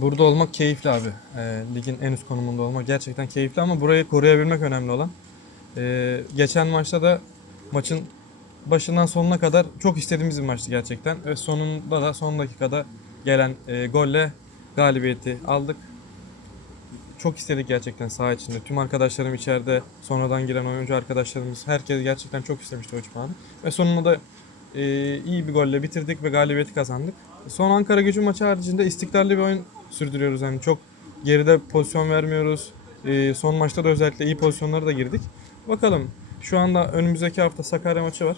Burada olmak keyifli abi. Ee, ligin en üst konumunda olmak gerçekten keyifli ama burayı koruyabilmek önemli olan. Ee, geçen maçta da maçın başından sonuna kadar çok istediğimiz bir maçtı gerçekten. Ve sonunda da son dakikada gelen e, golle galibiyeti aldık. Çok istedik gerçekten saha içinde. Tüm arkadaşlarım içeride, sonradan giren oyuncu arkadaşlarımız, herkes gerçekten çok istemişti o puanı. Ve sonunda da e, iyi bir golle bitirdik ve galibiyeti kazandık. Son Ankara gücü maçı haricinde istikrarlı bir oyun sürdürüyoruz. Yani çok geride pozisyon vermiyoruz. E, son maçta da özellikle iyi pozisyonlara da girdik. Bakalım şu anda önümüzdeki hafta Sakarya maçı var.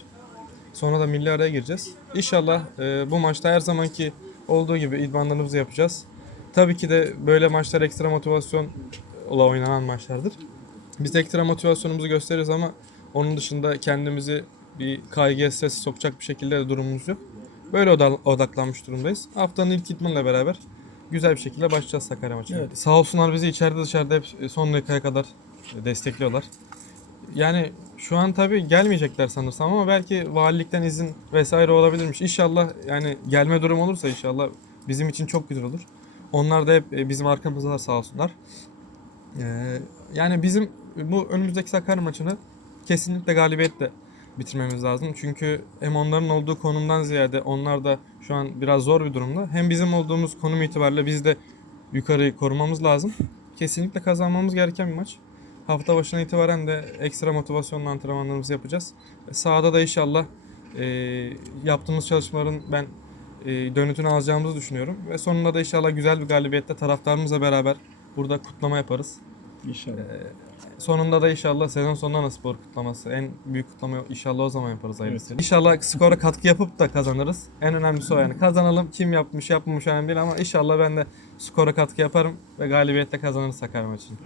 Sonra da milli araya gireceğiz. İnşallah e, bu maçta her zamanki olduğu gibi idmanlarımızı yapacağız. Tabii ki de böyle maçlar ekstra motivasyon ola oynanan maçlardır. Biz ekstra motivasyonumuzu gösteririz ama onun dışında kendimizi bir kaygıya strese sokacak bir şekilde de durumumuz yok. Böyle oda- odaklanmış durumdayız. Haftanın ilk idmanla beraber güzel bir şekilde başlayacağız Sakarya maçına. Evet. Sağ olsunlar bizi içeride dışarıda hep son dakikaya kadar destekliyorlar. Yani şu an tabii gelmeyecekler sanırsam ama belki valilikten izin vesaire olabilirmiş. İnşallah yani gelme durum olursa inşallah bizim için çok güzel olur. Onlar da hep e, bizim arkamızdalar sağ olsunlar. Ee, yani bizim bu önümüzdeki Sakarya maçını kesinlikle galibiyetle bitirmemiz lazım. Çünkü hem onların olduğu konumdan ziyade onlar da şu an biraz zor bir durumda. Hem bizim olduğumuz konum itibariyle biz de yukarıyı korumamız lazım. Kesinlikle kazanmamız gereken bir maç. Hafta başına itibaren de ekstra motivasyonla antrenmanlarımızı yapacağız. E, Sahada da inşallah e, yaptığımız çalışmaların ben e, dönütünü alacağımızı düşünüyorum. Ve sonunda da inşallah güzel bir galibiyetle taraftarımızla beraber burada kutlama yaparız. İnşallah. Sonunda da inşallah sezon sonunda spor kutlaması. En büyük kutlama inşallah o zaman yaparız hayırlısı. Evet. İnşallah skora katkı yapıp da kazanırız. En önemlisi o yani. Kazanalım. Kim yapmış yapmamış önemli değil ama inşallah ben de skora katkı yaparım ve galibiyetle kazanırız Sakarya maçını.